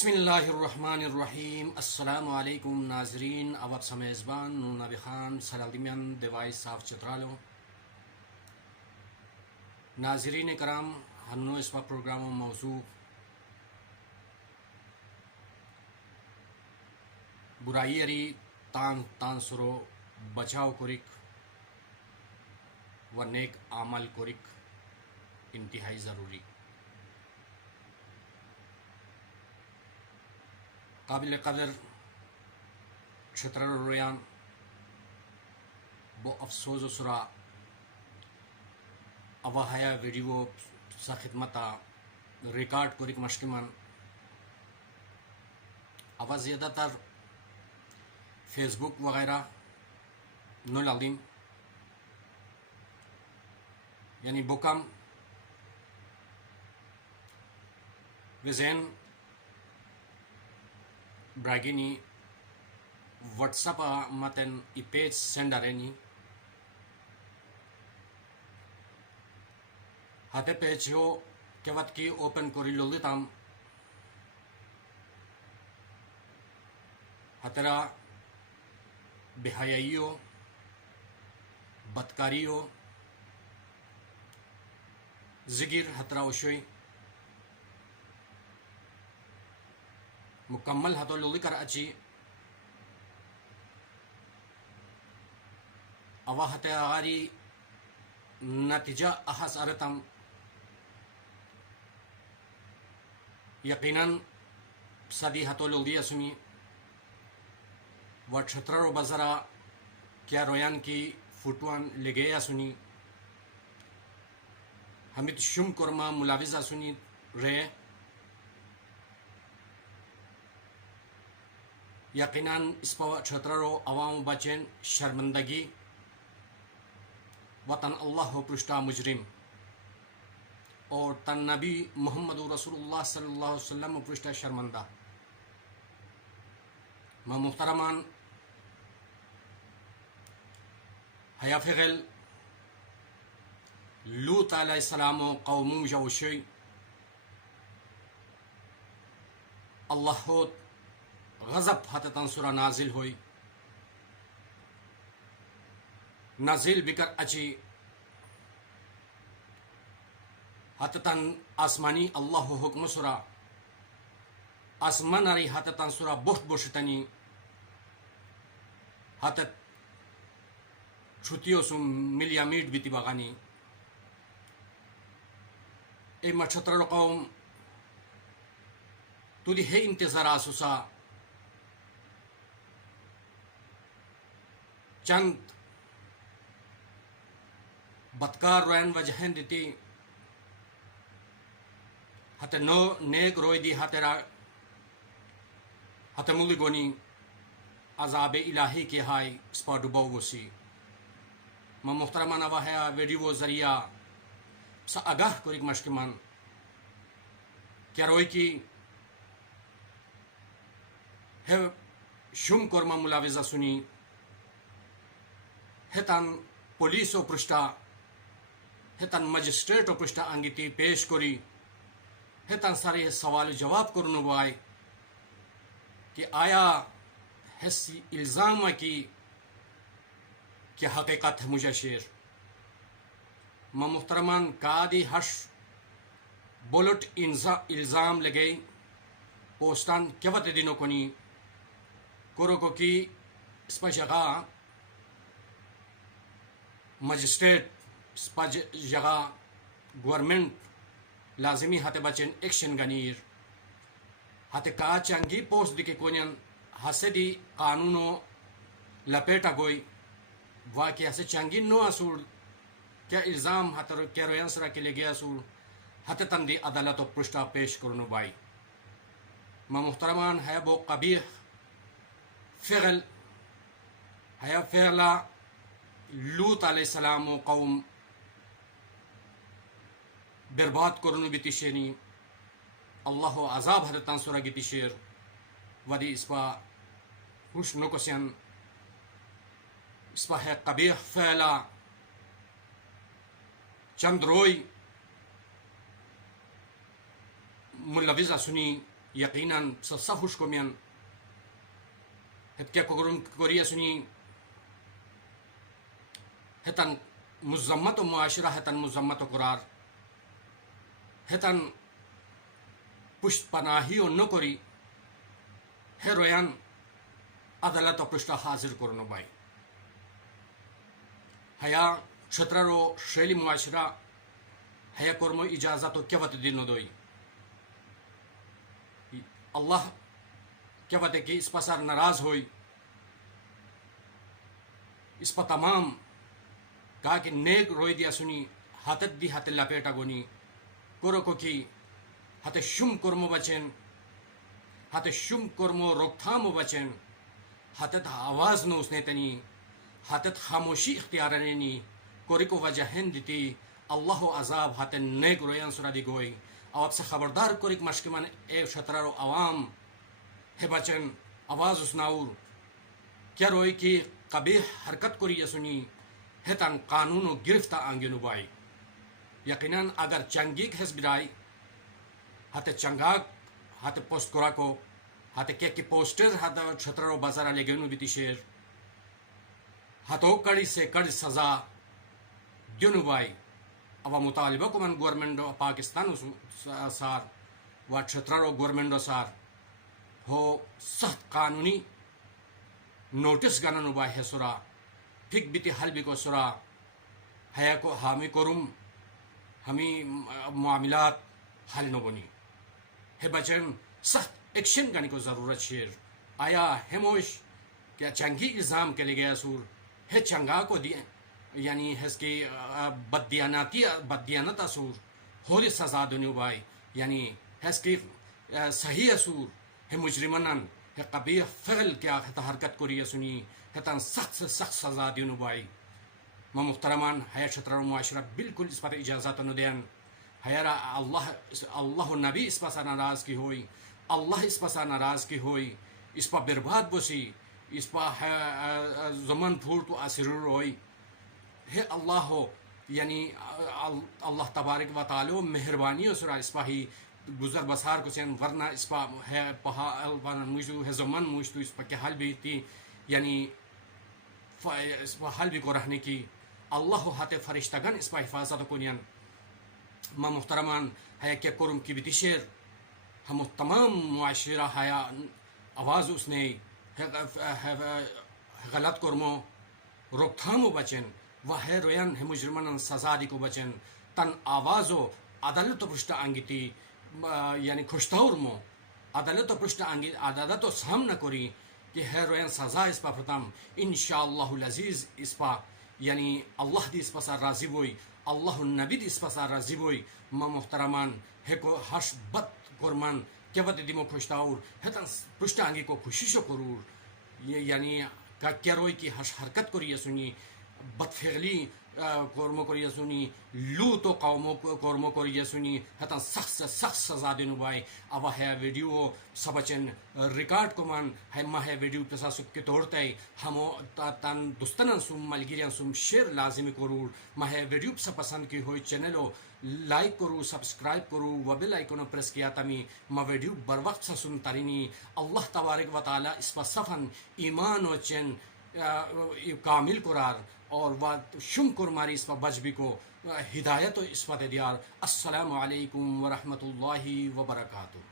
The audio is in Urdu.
بسم اللہ الرحمن الرحیم. السلام علیکم ناظرین. اواب سمیزبان نونابی خان سلالدیمیان دیوائس آف چترالو. ناظرین کرام، ہنو اس وقت پروگرام و موضوع برائی اری تان سرو بچاؤ کرک و نیک عمل کرک انتہائی ضروری. قابل قدر چھتر رویان بو افسوس و سرا اواہیا ویڈیو سا خدمتا ریکارڈ کرک مشکمان اوا زیادہ تر فیس بک وغیرہ نو لالدیم یعنی بکم وزین براگینی واٹساپ متن ای پیج سینڈرینی ہاتے پیج ہو کیوت کی اوپن کوری لولیتام ہترا بحیائیو بدکاریو زگیر ہترا وشوی مکمل ہتو لولی کر اچی اوا ہتے آغاری نتیجہ احس ارتم یقیناً صدی ہتو لولی اسمی و چھتر و بزرا کیا رویان کی فوٹوان لگیا سنی ہمیں شم کرما ملاوزہ سنی رہے. یقیناً اس پر چھترو عوام بچین شرمندگی وطن اللہ پرشتہ مجرم اور تن نبی محمد رسول اللہ صلی اللہ علیہ وسلم پرشتہ شرمندہ. ما محترمان حیا فغل لوط علیہ السلام و قوم جوشی اللہ غضب حتتاً سورہ نازل ہوئی نازل بکر اچی حتتاً آسمانی اللہ حکم سورہ آسمان اری حتتاً سورہ بہت بوشتنی حتت چھتیو سم ملیا میٹ بیتی باغانی اے مچھتر قوم تو دی ہے انتظار آسوسا چند بدکار روین وجہن دیتی ہتے نو نیک روی دی ہتے مولی گونی عذاب الہی کے ہائی سپا ڈباو گوسی. ما محترمان واہیا ویڈیو ذریعہ سا آگاہ کوریک مشکمان کیا روی کی ہے شم کرما ملاوزہ سنی ہتان پولیس و پرشتہ ہتان مجسٹریٹ و پرشتہ انگیتی پیش کری ہتان سارے سوال جواب کرنو بائی کہ آیا حسی الزام کی کہ حقیقت ہے مجھے شیر. ما محترمان کادی ہش بولٹ الزام لگے پوسٹان کیوت دینوں کنی کرو کو کی اس پر جگہ مجسٹریٹ اس پر جگہ گورنمنٹ لازمی ہاتھ بچن ایکشن گنیر ہاتھ کا چنگی پوسٹ دی کے کونین ہسے دی قانونو لپیٹا گوئی واقعہ سے چنگی نو اصول کیا الزام ہاتھ کیا رویان سرا کے لے گیا اصول ہاتھ تندی عدالت و پرشتہ پیش کرنو بائی. ما محترمان ہے بو قبیح فعل ہے فعلا لوط علیہ السلام و قوم برباد کرنو بیتی شینی اللہ عذاب حدتان سورا گیتی شیر ودی اس پا خوش نکسین اس پا ہے قبیح فعلا چند روی ملوزہ سنی یقیناً صفوش کومین هتكا كوريا سني هتن مزمت معاشرة هتن مزمت قرار هتن پشت پناهی و نکری هرویان عدالت و پشت حاضر کرنو بائی هیا چھتر رو شیلی معاشرہ هیا کرمو اجازت و کیوت دینو دوئی اللہ کیوت کہ اس پسر ناراض ہوئی اس پر تمام کہا کہ نیک روی دیا سنی ہاتت دی ہاتھ لپیٹا گونی کرو کو کی ہاتھ شم کرمو بچن ہاتھ شم کرمو روک تھامو بچن ہاتت آواز نو اس نے تنی ہاتت خاموشی اختیار نینی کوری کو وجہ ہن دیتی اللہ عذاب ہاتھ نیک رویان سرا دی گوئی اور سے خبردار کوری مشکمان اے شطرارو عوام ہے بچن آواز اس ناور کیا روئی کی قبیح حرکت کوری یسنی ہے تن قانون و گرفتہ آنگینو بائی یقیناً اگر چنگیک حس برائی ہاتھ چنگاک ہاتھ پوسٹ کرا کو ہاتھ کی پوسٹر ہاتھ چھترو بازار لے گئنو بیتی شیر ہاتھوں کڑی سے کڑی سزا دینو بائی اب مطالبہ کو من گورنمنٹ پاکستان سار و چھترو گورنمنٹ سار ہو سخت قانونی نوٹس گننو بائی ہے سرا پھک بیتی حل بھی کو سرا ہے کو ہمیں کرم ہمیں معاملات حل نو بنی ہے بچن سخت ایکشن کرنے کو ضرورت شیر آیا ہموش کیا چنگی الزام کے لے گیا سور ہے چنگا کو دی یعنی ہے اس کی بددیانت اصور ہو دی سزا دنیو بائی یعنی ہے اس کی صحیح اصور ہے مجرمنن ہے قبیح فعل کیا ہے حرکت کری سنی ہے تن سخت سے سخت سزا دینو بائی ما محترمان ہے شطر معاشرہ بالکل اس پر اجازت نو دین ہیرا اللہ نبی اس پاسا ناراض کی ہوئی اللہ اس پاسا ناراض کی ہوئی اس پا برباد بسی اس پا زمن پھول تو اسرور ہوئی ہے اللہ ہو یعنی اللہ تبارک و تعالی مہربانی و سرا اس پا ہی گزر بسار کو سین ورنہ اس پا ہے پہا مجھو ہے زمن مجھتو اس پا کے حل بھی تھی یعنی اس پا حل بھی کو رہنے کی اللہ ہاتھ فرشتگن اس پا حفاظت کنین ما محترمان ہے کہ کرم کی بتشیر ہم تمام معاشرہ ہے آواز اس نے غلط کرمو روک تھامو بچن و ہے روین ہے مجرمن سزا دی کو بچن تن آوازو عدالت پشت انگیتی یعنی خوشتور مو عدالت پشت انگیت عدالت سامنا کری کہ ہے روین سزا اس پا پرتم انشاءاللہ العزیز اس پا یعنی اللہ دی اس پا سار راضی ہوئی اللہ نبی دی اس پا سار راضی ہوئی ما محترمان ہے کو ہرش بد کرمان کیا بد دیمو خوشتاور ہے تن پشت انگی کو خوشیشو کرور یہ یعنی کیا روئی کی ہرش حرکت کری سنی بدفعلی کورمو کری سنی لوت و قومو کورمو کری سنی ہتن سخت سے سخت سزا دینو بائی اب ہے ویڈیو سبچن ریکارڈ کو من ہے ما ہے ویڈیو پسا سک کے توڑتے ہمو تن دستنن سم ملگیریان سم شیر لازمی کرور ما ہے ویڈیو پسا پسند کی ہوئی چینلو لائک کرو سبسکرائب کرو و بیل آئیکن پریس کیا تمی ما ویڈیو بر وقت سے سن ترینی اللہ تبارک و تعالی اس پر صفن ایمان و چن کامل قرار اور وہ شم کرماری اس پر بجبی کو ہدایت و اس پر دیار السلام علیکم ورحمۃ اللہ وبرکاتہ.